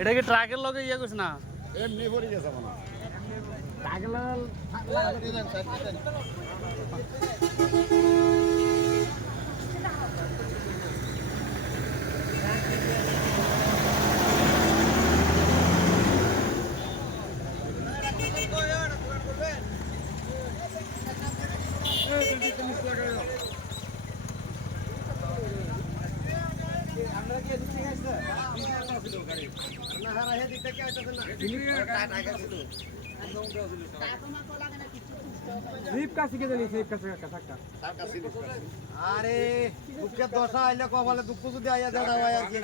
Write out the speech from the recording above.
এটা কি ট্রাকের লগে ইয়ে করছ না? এমনি পড়ে গেছে মানে ট্রাকের আরে দুঃখের দশা আইলে কপালে দুঃখ যদি আইয়া যায় আর কি